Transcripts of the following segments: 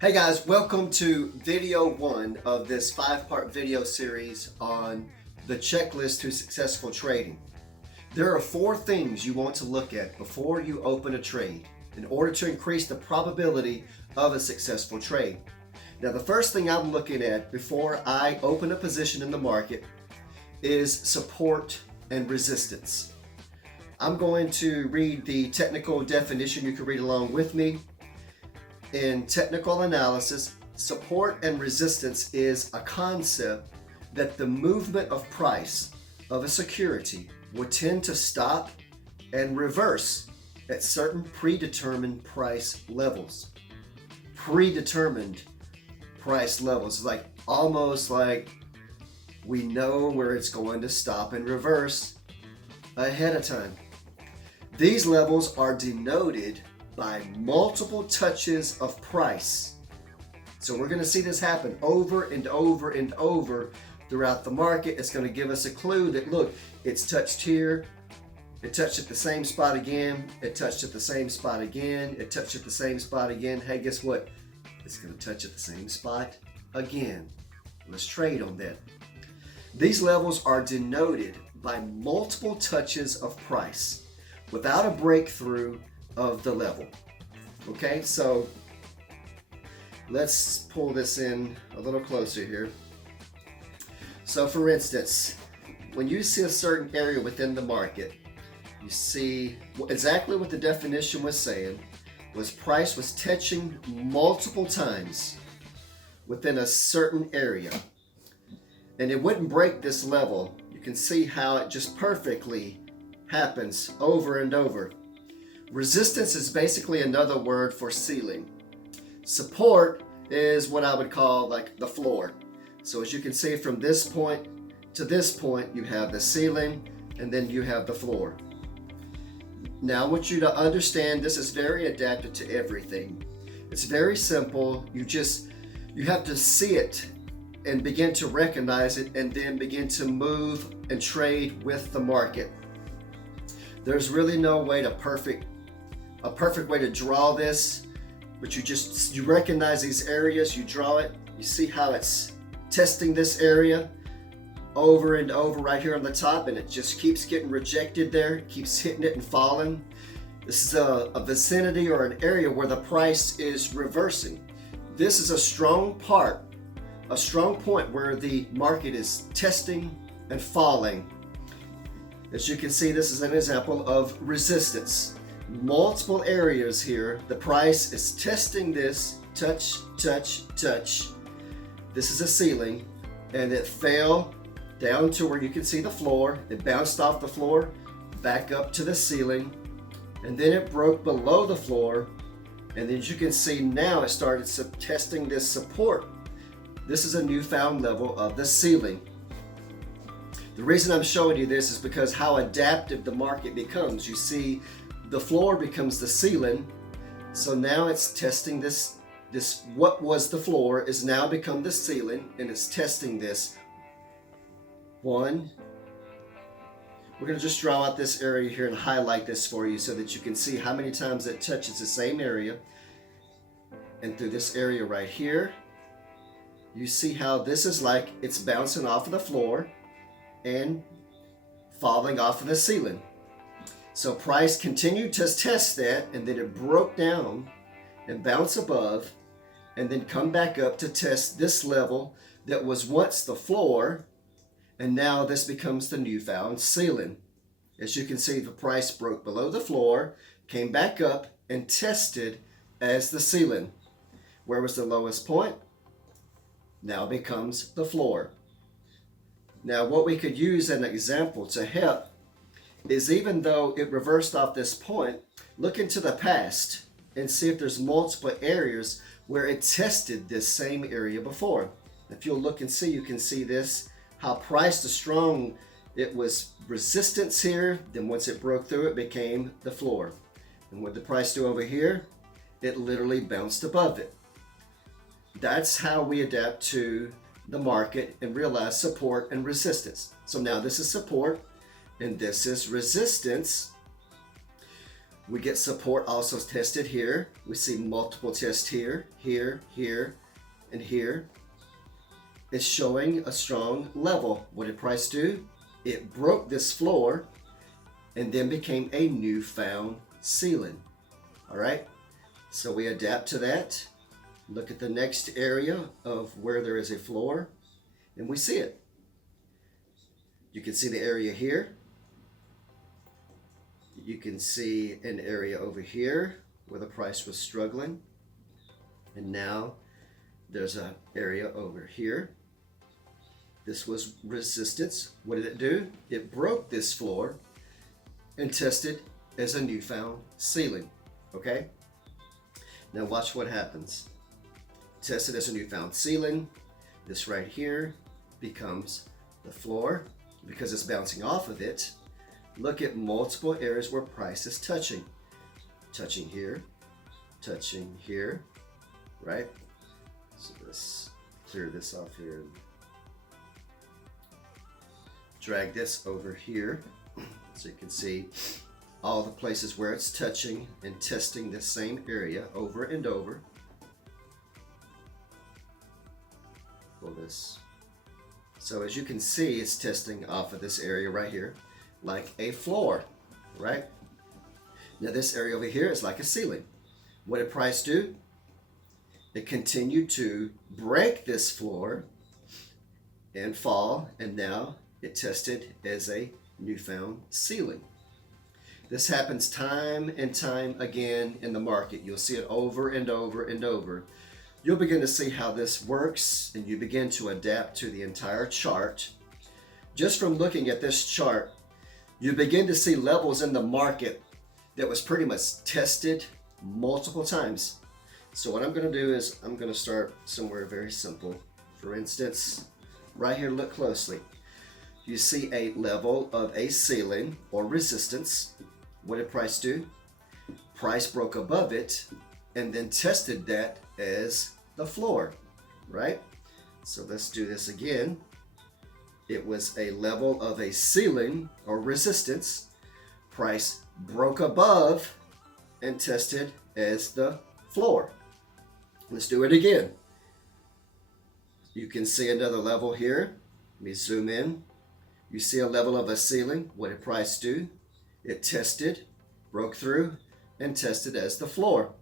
Hey guys, welcome to video one of this 5-part video series on the checklist to successful trading. There are 4 things you want to look at before you open a trade in order to increase the probability of a successful trade. Now, the first thing I'm looking at before I open a position in the market is support and resistance. I'm going to read the technical definition. You can read along with me. In technical analysis, support and resistance is a concept that the movement of price of a security will tend to stop and reverse at certain predetermined price levels. Predetermined price levels, like almost like we know where it's going to stop and reverse ahead of time. These levels are denoted by multiple touches of price. So we're going to see this happen over and over and over throughout the market. It's going to give us a clue that, look, it's touched here, it touched at the same spot again, it touched at the same spot again, it touched at the same spot again. Hey, guess what? It's going to touch at the same spot again. Let's trade on that. These levels are denoted by multiple touches of price without a breakthrough of the level. Okay, so let's pull this in a little closer here. So for instance, when you see a certain area within the market, you see exactly what the definition was saying, was price was touching multiple times within a certain area, and it wouldn't break this level. You can see how it just perfectly happens over and over. Resistance is basically another word for ceiling. Support is what I would call like the floor. So as you can see, from this point to this point, you have the ceiling and then you have the floor. Now I want you to understand this is very adapted to everything. It's very simple. You have to see it and begin to recognize it and then begin to move and trade with the market. There's really no way to a perfect way to draw this, but you recognize these areas, you draw it, you see how it's testing this area over and over right here on the top, and it just keeps getting rejected there, it keeps hitting it and falling. This is a vicinity or an area where the price is reversing. This is a strong point where the market is testing and falling. As you can see, this is an example of resistance. Multiple areas here. The price is testing this, touch, touch, touch. This is a ceiling, and it fell down to where you can see the floor. It bounced off the floor, back up to the ceiling, and then it broke below the floor. And as you can see now, it started testing this support. This is a newfound level of the ceiling. The reason I'm showing you this is because how adaptive the market becomes. You see, the floor becomes the ceiling. So now it's testing this what was the floor is now become the ceiling, and it's testing this. One. We're going to just draw out this area here and highlight this for you so that you can see how many times it touches the same area. And through this area right here, you see how this is like it's bouncing off of the floor and falling off of the ceiling. So price continued to test that, and then it broke down and bounce above and then come back up to test this level that was once the floor, and now this becomes the newfound ceiling. As you can see, the price broke below the floor, came back up and tested as the ceiling. Where was the lowest point? Now becomes the floor. Now what we could use as an example to help is, even though it reversed off this point, look into the past and see if there's multiple areas where it tested this same area before. If you'll look and see, you can see this, how price is strong. It was resistance here, then once it broke through, it became the floor. And what did the price do over here? It literally bounced above it. That's how we adapt to the market and realize support and resistance. So now this is support and this is resistance. We get support also tested here. We see multiple tests here, here, here, and here. It's showing a strong level. What did price do? It broke this floor and then became a newfound ceiling. All right, so we adapt to that. Look at the next area of where there is a floor, and we see it. You can see the area here. You can see an area over here where the price was struggling. And now there's an area over here. This was resistance. What did it do? It broke this floor and tested as a newfound ceiling. Okay? Now watch what happens. Tested as a newfound ceiling. This right here becomes the floor because it's bouncing off of it. Look at multiple areas where price is touching. Touching here, right? So let's clear this off here. Drag this over here so you can see all the places where it's touching and testing the same area over and over. Pull this. So as you can see, it's testing off of this area right here like a floor, right? Now this area over here is like a ceiling. What did price do? It continued to break this floor and fall, and now it tested as a newfound ceiling. This happens time and time again in the market. You'll see it over and over and over. You'll begin to see how this works, and you begin to adapt to the entire chart. Just from looking at this chart, you begin to see levels in the market that was pretty much tested multiple times. So what I'm going to do is I'm going to start somewhere very simple. For instance, right here, look closely. You see a level of a ceiling or resistance. What did price do? Price broke above it and then tested that as the floor, right? So let's do this again. It was a level of a ceiling or resistance. Price broke above and tested as the floor. Let's do it again. You can see another level here. Let me zoom in. You see a level of a ceiling. What did price do? It tested, broke through, and tested as the floor.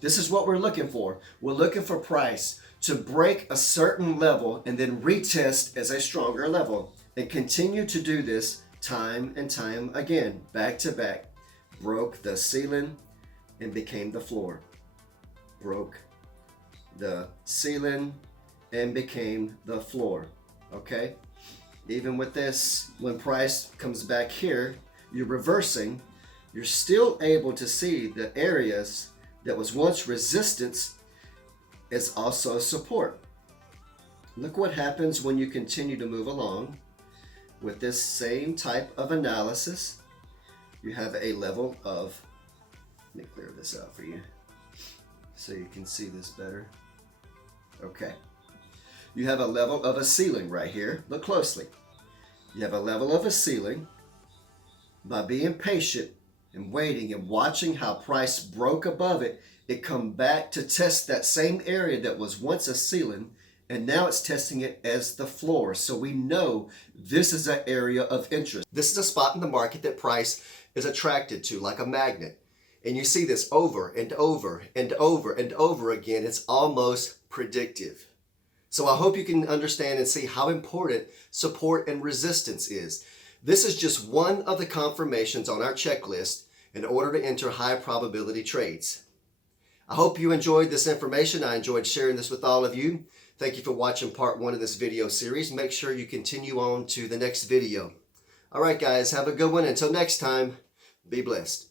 This is what we're looking for. We're looking for price to break a certain level and then retest as a stronger level, and continue to do this time and time again, back to back. Broke the ceiling and became the floor. Broke the ceiling and became the floor. Okay? Even with this, when price comes back here, you're reversing, you're still able to see the areas that was once resistance is also support. Look what happens when you continue to move along with this same type of analysis. You have a level of, let me clear this out for you so you can see this better. Okay. You have a level of a ceiling right here. Look closely. You have a level of a ceiling. By being patient and waiting and watching how price broke above it, it come back to test that same area that was once a ceiling, and now it's testing it as the floor. So we know this is an area of interest. This is a spot in the market that price is attracted to like a magnet. And you see this over and over and over and over again. It's almost predictive. So I hope you can understand and see how important support and resistance is. This is just one of the confirmations on our checklist in order to enter high probability trades. I hope you enjoyed this information. I enjoyed sharing this with all of you. Thank you for watching part 1 of this video series. Make sure you continue on to the next video. All right, guys, have a good one. Until next time, be blessed.